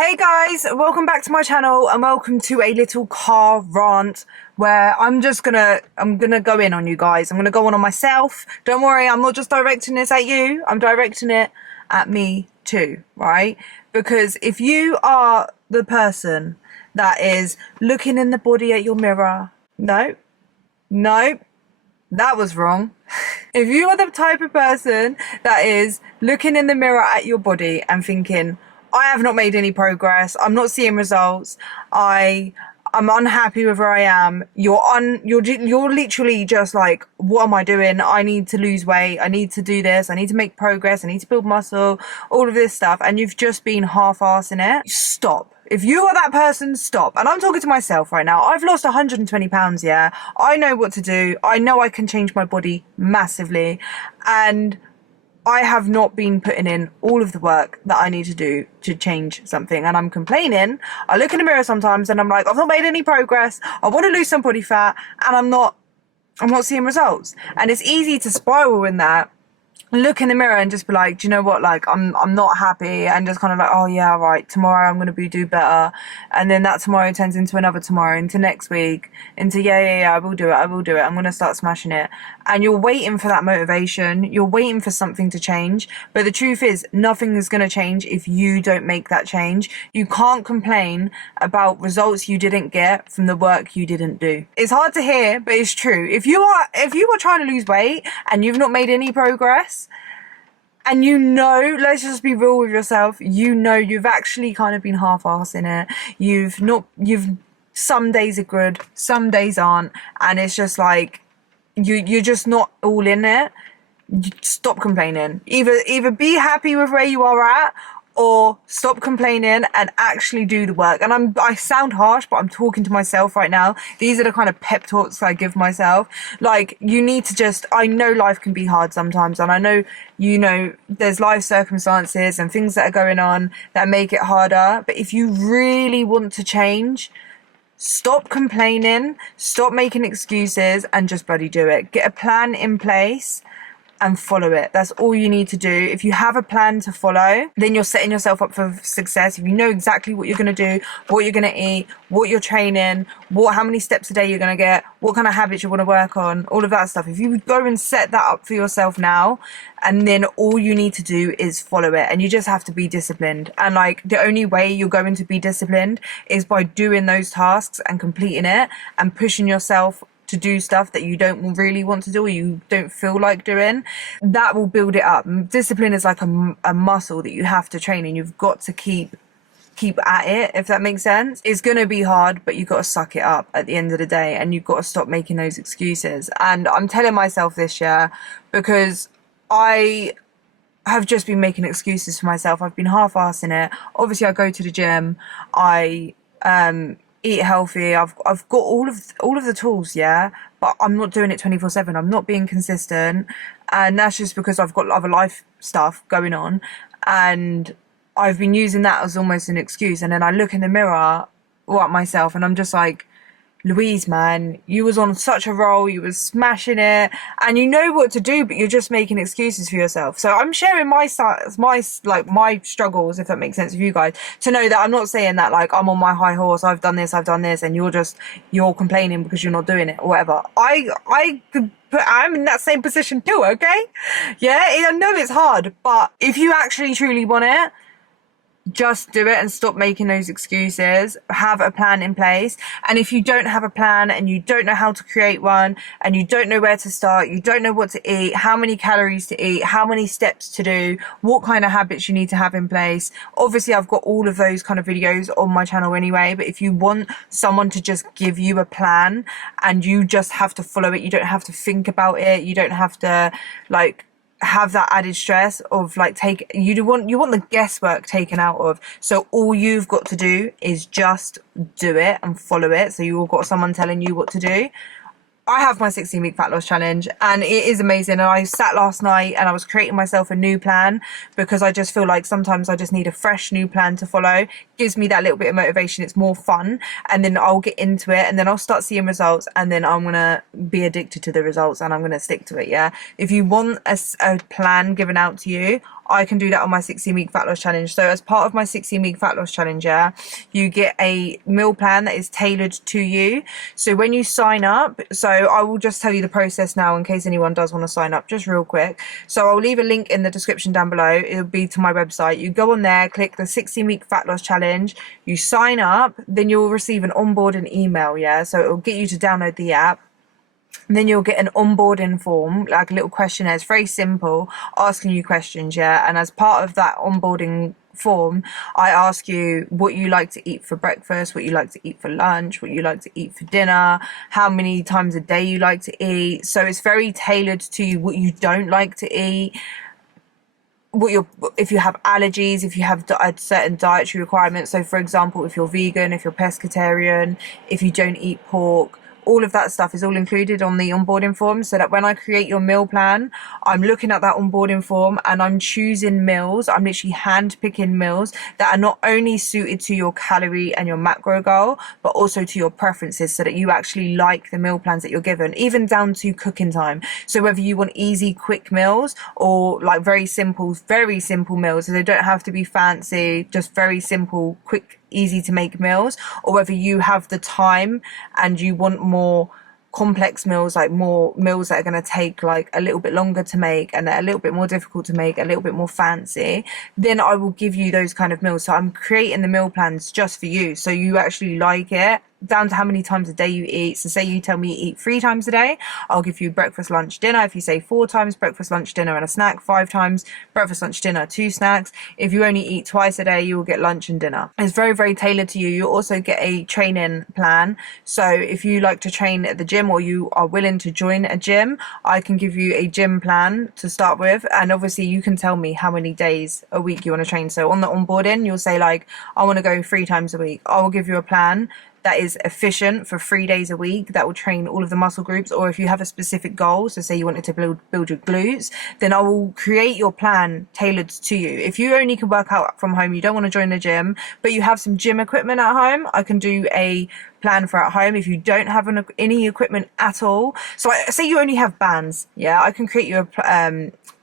Hey guys, welcome back to my channel and welcome to a little car rant where I'm gonna go in on you guys. I'm gonna go on myself. Don't worry, I'm not just directing this at you, I'm directing it at me too, right? Because if you are the person that is looking in the body at your mirror, no, that was wrong. If you are the type of person that is looking in the mirror at your body and thinking, I have not made any progress, I'm not seeing results, I'm unhappy with where I am, you're literally just like, what am I doing? I need to lose weight, I need to do this, I need to make progress, I need to build muscle, all of this stuff, and you've just been half-assing it. Stop. If you are that person, stop. And I'm talking to myself right now. I've lost 120 pounds, yeah. I know what to do. I know I can change my body massively. And I have not been putting in all of the work that I need to do to change something. And I'm complaining. I look in the mirror sometimes and I'm like, I've not made any progress. I want to lose some body fat and I'm not seeing results. And it's easy to spiral in that. Look in the mirror and just be like, do you know what, like I'm not happy, and just kind of like, oh yeah, right, tomorrow I'm gonna do better, and then that tomorrow turns into another tomorrow, into next week, into yeah, I will do it, I'm gonna start smashing it. And you're waiting for that motivation, you're waiting for something to change, but the truth is nothing is gonna change if you don't make that change. You can't complain about results you didn't get from the work you didn't do. It's hard to hear, but it's true. If you are trying to lose weight and you've not made any progress, and let's just be real with yourself, you've actually kind of been half-assing it. Some days are good, some days aren't, and it's just like, you're just not all in it. Stop complaining. Either be happy with where you are at, or stop complaining and actually do the work. And I sound harsh, but I'm talking to myself right now. These are the kind of pep talks I give myself. Like, you need to I know life can be hard sometimes, and I know, there's life circumstances and things that are going on that make it harder. But if you really want to change, stop complaining, stop making excuses, and just bloody do it. Get a plan in place and follow it. That's all you need to do. If you have a plan to follow, then you're setting yourself up for success. If you know exactly what you're going to do, what you're going to eat, what you're training, how many steps a day you're going to get, what kind of habits you want to work on, all of that stuff. If you go and set that up for yourself now, and then all you need to do is follow it, and you just have to be disciplined. And like, the only way you're going to be disciplined is by doing those tasks and completing it and pushing yourself to do stuff that you don't really want to do or you don't feel like doing. That will build it up. Discipline is like a muscle that you have to train, and you've got to keep at it, if that makes sense. It's gonna be hard, but you've got to suck it up at the end of the day, and you've got to stop making those excuses. And I'm telling myself this year, because I have just been making excuses for myself. I've been half-assing it. Obviously I go to the gym, I eat healthy, I've got all of the tools, yeah, but I'm not doing it 24/7. I'm not being consistent, and that's just because I've got other life stuff going on, and I've been using that as almost an excuse. And then I look in the mirror at myself and I'm just like, Louise, man, you was on such a roll, you was smashing it, and you know what to do, but you're just making excuses for yourself. So I'm sharing my struggles, if that makes sense, with you guys, to know that I'm not saying that like I'm on my high horse, I've done this, and you're complaining because you're not doing it or whatever. I'm in that same position too, okay? Yeah, I know it's hard, but if you actually truly want it, just do it and stop making those excuses. Have a plan in place. And if you don't have a plan and you don't know how to create one, and you don't know where to start, you don't know what to eat, how many calories to eat, how many steps to do, what kind of habits you need to have in place, obviously I've got all of those kind of videos on my channel anyway. But if you want someone to just give you a plan and you just have to follow it, you don't have to think about it, you don't have to like have that added stress of like you want the guesswork taken out of. So all you've got to do is just do it and follow it. So you've got someone telling you what to do. I have my 16-week fat loss challenge, and it is amazing. And I sat last night and I was creating myself a new plan, because I just feel like sometimes I just need a fresh new plan to follow. Gives me that little bit of motivation. It's more fun, and then I'll get into it, and then I'll start seeing results, and then I'm gonna be addicted to the results, and I'm gonna stick to it. Yeah, if you want a plan given out to you, I can do that on my 16-week fat loss challenge. So as part of my 16-week fat loss challenge, yeah, you get a meal plan that is tailored to you. So when you sign up, so I will just tell you the process now in case anyone does want to sign up, just real quick. So I'll leave a link in the description down below. It'll be to my website. You go on there, click the 16-week fat loss challenge, you sign up, then you'll receive an onboarding email, yeah? So it'll get you to download the app. And then you'll get an onboarding form, like a little questionnaire. It's very simple, asking you questions, yeah? And as part of that onboarding form, I ask you what you like to eat for breakfast, what you like to eat for lunch, what you like to eat for dinner, how many times a day you like to eat. So it's very tailored to you, what you don't like to eat, if you have allergies, if you have certain dietary requirements. So for example, if you're vegan, if you're pescatarian, if you don't eat pork, all of that stuff is all included on the onboarding form, so that when I create your meal plan, I'm looking at that onboarding form and I'm choosing meals. I'm literally hand picking meals that are not only suited to your calorie and your macro goal, but also to your preferences, so that you actually like the meal plans that you're given, even down to cooking time. So whether you want easy, quick meals, or like very simple meals, so they don't have to be fancy, just very simple, quick, easy to make meals, or whether you have the time and you want more complex meals, like more meals that are going to take like a little bit longer to make and a little bit more difficult to make, a little bit more fancy, then I will give you those kind of meals. So I'm creating the meal plans just for you, so you actually like it, down to how many times a day you eat. So say you tell me you eat 3 times a day, I'll give you breakfast, lunch, dinner. If you say 4 times breakfast, lunch, dinner and a snack, 5 times breakfast, lunch, dinner, 2 snacks. If you only eat twice a day, you will get lunch and dinner. It's very, very tailored to you. You also get a training plan. So if you like to train at the gym, or you are willing to join a gym, I can give you a gym plan to start with. And obviously you can tell me how many days a week you want to train. So on the onboarding, you'll say like, I want to go 3 times a week. I will give you a plan that is efficient for 3 days a week, that will train all of the muscle groups. Or if you have a specific goal, so say you wanted to build your glutes, then I will create your plan tailored to you. If you only can work out from home, you don't want to join the gym, but you have some gym equipment at home, I can do a plan for at home. If you don't have any equipment at all, so say you only have bands, yeah, I can create you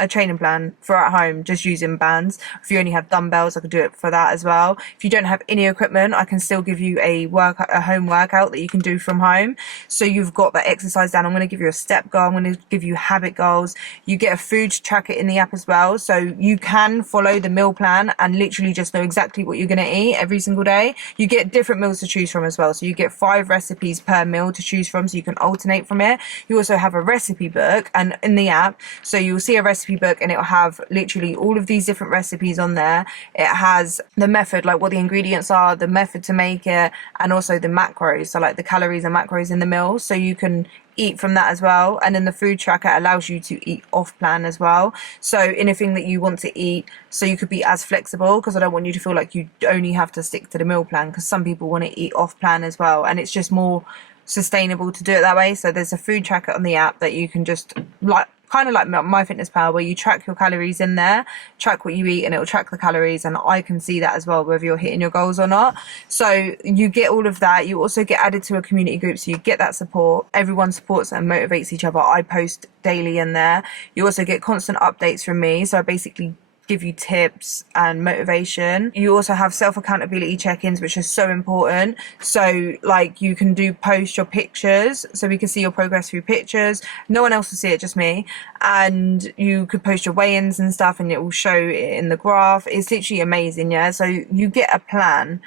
a training plan for at home just using bands. If you only have dumbbells, I could do it for that as well. If you don't have any equipment, I can still give you a home workout that you can do from home. So you've got that exercise down. I'm going to give you a step goal, I'm going to give you habit goals. You get a food tracker in the app as well, so you can follow the meal plan and literally just know exactly what you're going to eat every single day. You get different meals to choose from as well, so you get 5 recipes per meal to choose from, so you can alternate from it. You also have a recipe book and in the app, so you'll see a recipe book and it'll have literally all of these different recipes on there. It has the method, like what the ingredients are, the method to make it, and also the macros, so like the calories and macros in the meal, so you can eat from that as well. And then the food tracker allows you to eat off plan as well, so anything that you want to eat, so you could be as flexible, because I don't want you to feel like you only have to stick to the meal plan, because some people want to eat off plan as well, and it's just more sustainable to do it that way. So there's a food tracker on the app that you can just like, kind of like MyFitnessPal, where you track your calories in there, track what you eat, and it'll track the calories, and I can see that as well, whether you're hitting your goals or not. So you get all of that. You also get added to a community group, so you get that support. Everyone supports and motivates each other. I post daily in there. You also get constant updates from me, so I basically give you tips and motivation. You also have self-accountability check-ins, which are so important. So like you can post your pictures, so we can see your progress through pictures. No one else will see it, just me. And you could post your weigh-ins and stuff, and it will show it in the graph. It's literally amazing, yeah? So you get a plan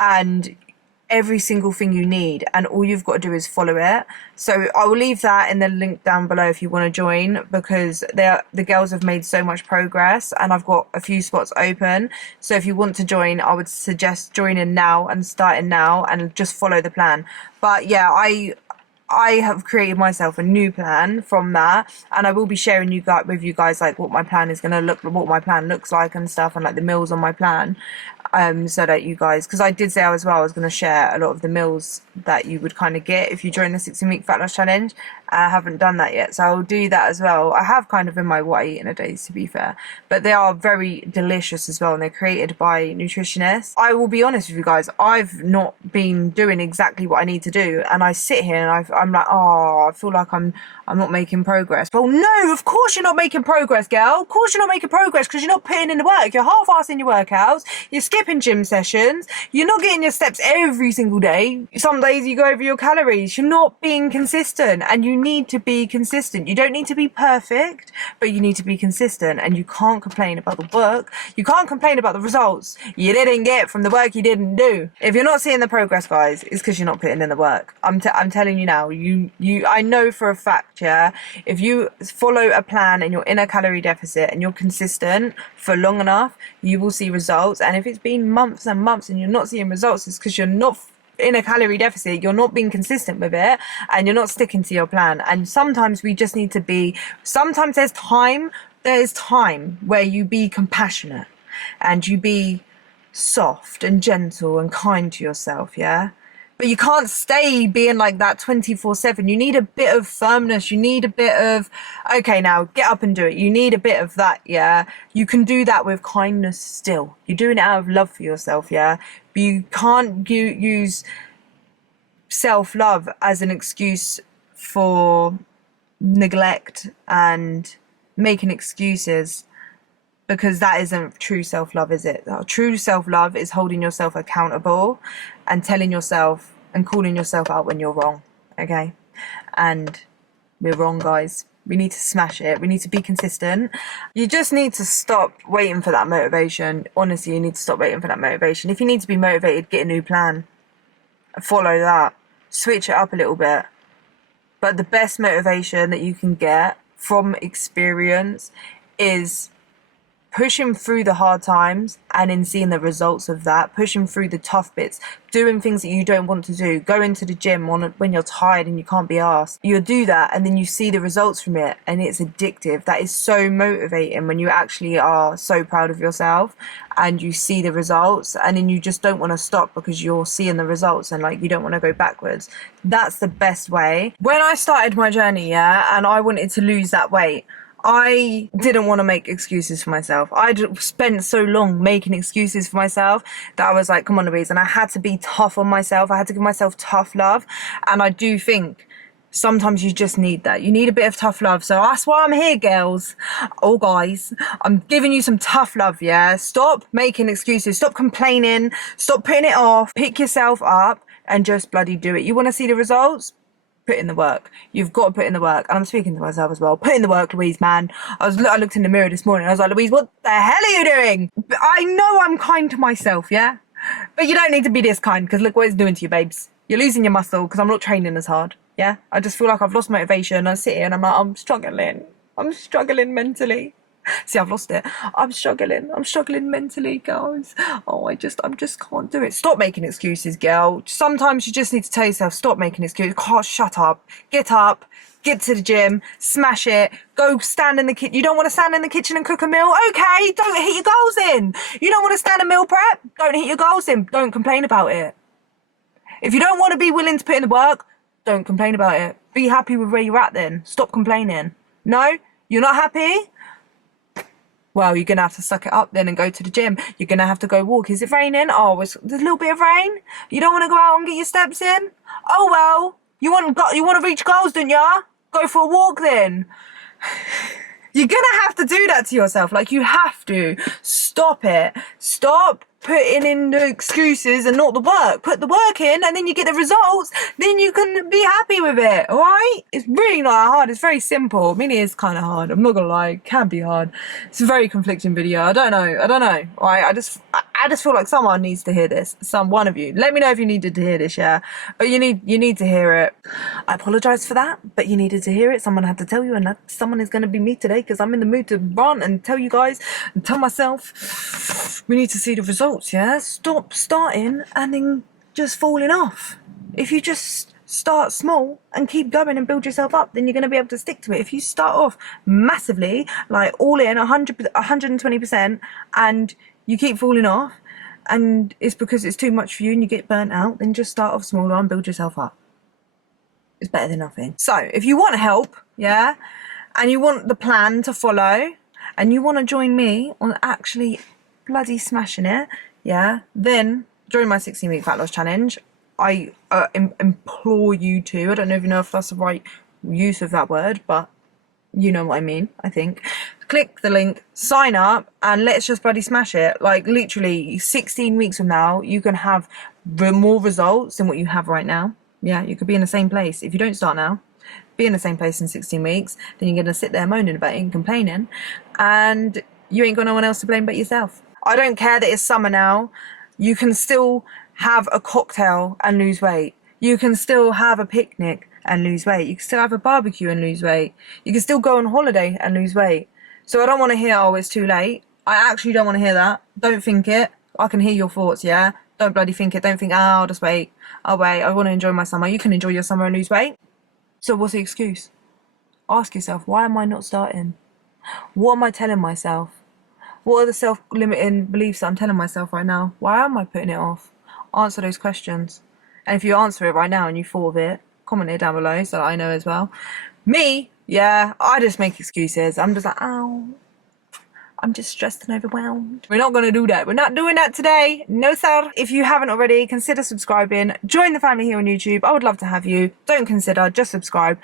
and every single thing you need, and all you've got to do is follow it. So I will leave that in the link down below if you want to join, because the girls have made so much progress and I've got a few spots open. So if you want to join, I would suggest joining now and starting now and just follow the plan. But yeah, I have created myself a new plan from that, and I will be sharing with you guys like what my plan is going to what my plan looks like and stuff, and like the meals on my plan. so that you guys, because I did say as well I was going to share a lot of the meals that you would kind of get if you join the 16-week fat loss challenge. I haven't done that yet, so I'll do that as well. I have kind of in my what I eat in a day, to be fair, but they are very delicious as well, and they're created by nutritionists. I will be honest with you guys, I've not been doing exactly what I need to do, and I sit here and I'm like, oh, I feel like I'm not making progress. Well, no, of course you're not making progress, girl. Of course you're not making progress, because you're not putting in the work. You're half-assing your workouts. You're skipping gym sessions. You're not getting your steps every single day. Some days you go over your calories. You're not being consistent, and you need to be consistent. You don't need to be perfect, but you need to be consistent, and you can't complain about the work. You can't complain about the results you didn't get from the work you didn't do. If you're not seeing the progress, guys, it's because you're not putting in the work. I'm telling you now. I know for a fact, yeah, if you follow a plan and you're in a calorie deficit and you're consistent for long enough, you will see results. And if it's been months and months and you're not seeing results, it's because you're not in a calorie deficit, you're not being consistent with it, and you're not sticking to your plan. And sometimes we just need to be, sometimes there's time where you be compassionate and you be soft and gentle and kind to yourself, yeah? But you can't stay being like that 24/7. You need a bit of firmness. You need a bit of, okay, now get up and do it. You need a bit of that, yeah? You can do that with kindness still. You're doing it out of love for yourself, yeah? But you can't use self-love as an excuse for neglect and making excuses, because that isn't true self-love, is it? True self-love is holding yourself accountable and telling yourself and calling yourself out when you're wrong, okay? And we're wrong, guys. We need to smash it. We need to be consistent. You just need to stop waiting for that motivation. Honestly, you need to stop waiting for that motivation. If you need to be motivated, get a new plan. Follow that. Switch it up a little bit. But the best motivation that you can get from experience is pushing through the hard times and then seeing the results of that, pushing through the tough bits, doing things that you don't want to do, going to the gym when you're tired and you can't be asked. You'll do that and then you see the results from it, and it's addictive. That is so motivating when you actually are so proud of yourself and you see the results, and then you just don't want to stop because you're seeing the results and like you don't want to go backwards. That's the best way. When I started my journey, yeah, and I wanted to lose that weight, I didn't want to make excuses for myself. I'd spent so long making excuses for myself that I was like, come on, Louise. And I had to be tough on myself. I had to give myself tough love. And I do think sometimes you just need that. You need a bit of tough love. So that's why I'm here, girls. Oh, guys, I'm giving you some tough love, yeah? Stop making excuses. Stop complaining. Stop putting it off. Pick yourself up and just bloody do it. You want to see the results? Put in the work. You've got to put in the work. And I'm speaking to myself as well. Put in the work, Louise, man. I looked in the mirror this morning. I was like, Louise, what the hell are you doing? I know I'm kind to myself, yeah? But you don't need to be this kind, because look what it's doing to you, babes. You're losing your muscle because I'm not training as hard, yeah? I just feel like I've lost motivation. I sit here and I'm like, I'm struggling mentally. See, I've lost it. I'm struggling mentally, guys. Oh, I just can't do it. Stop making excuses, girl. Sometimes you just need to tell yourself, stop making excuses. Oh, shut up. Get to the gym, smash it, go stand in the kitchen. You don't want to stand in the kitchen and cook a meal? Okay, don't hit your goals in. You don't want to stand a meal prep? Don't hit your goals in. Don't complain about it. If you don't want to be willing to put in the work, don't complain about it. Be happy with where you're at then. Stop complaining. No? You're not happy? Well, you're going to have to suck it up then and go to the gym. You're going to have to go walk. Is it raining? Oh, there's a little bit of rain. You don't want to go out and get your steps in? Oh, well, you want to reach goals, don't you? Go for a walk then. You're going to have to do that to yourself. Like, you have to. Stop it. Stop putting in the excuses and not the work. Put the work in and then you get the results. Then you can be happy with it, all right? It's really not that hard. It's very simple. I mean, it is kind of hard. I'm not going to lie. It can be hard. It's a very conflicting video. I don't know. All right? I just feel like someone needs to hear this. One of you. Let me know if you needed to hear this, yeah? But you need to hear it. I apologise for that, but you needed to hear it. Someone had to tell you, and that someone is going to be me today because I'm in the mood to rant and tell you guys and tell myself we need to see the results, yeah? Stop starting and then just falling off. If you just start small and keep going and build yourself up, then you're going to be able to stick to it. If you start off massively, like all in 100%, 120%, and you keep falling off, and it's because it's too much for you and you get burnt out, then just start off smaller and build yourself up. It's better than nothing. So if you want help, yeah, and you want the plan to follow, and you want to join me on actually bloody smashing it, yeah, then join my 16-week fat loss challenge. I implore you to. I don't even know if that's the right use of that word, but you know what I mean, I think. Click the link, sign up, and let's just bloody smash it. Like, literally 16 weeks from now, you can have more results than what you have right now. Yeah, you could be in the same place. If you don't start now, be in the same place in 16 weeks, then you're going to sit there moaning about it and complaining, and you ain't got no one else to blame but yourself. I don't care that it's summer now. You can still have a cocktail and lose weight. You can still have a picnic and lose weight. You can still have a barbecue and lose weight. You can still go on holiday and lose weight. So I don't want to hear, oh, it's too late. I actually don't want to hear that. Don't think it. I can hear your thoughts, yeah? Don't bloody think it. Don't think, oh, I'll just wait. I'll wait. I want to enjoy my summer. You can enjoy your summer and lose weight. So what's the excuse? Ask yourself, why am I not starting? What am I telling myself? What are the self-limiting beliefs that I'm telling myself right now? Why am I putting it off? Answer those questions. And if you answer it right now and you thought of it, comment it down below so that I know as well. Me, yeah, I just make excuses. I'm just like, oh, I'm just stressed and overwhelmed. We're not going to do that. We're not doing that today. No, sir. If you haven't already, consider subscribing. Join the family here on YouTube. I would love to have you. Don't consider, just subscribe.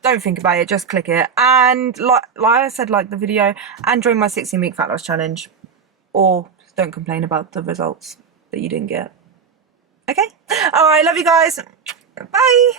Don't think about it, just click it. And like I said, like the video, and join my 16-week fat loss challenge. Or don't complain about the results that you didn't get. Okay? Alright, love you guys. Bye.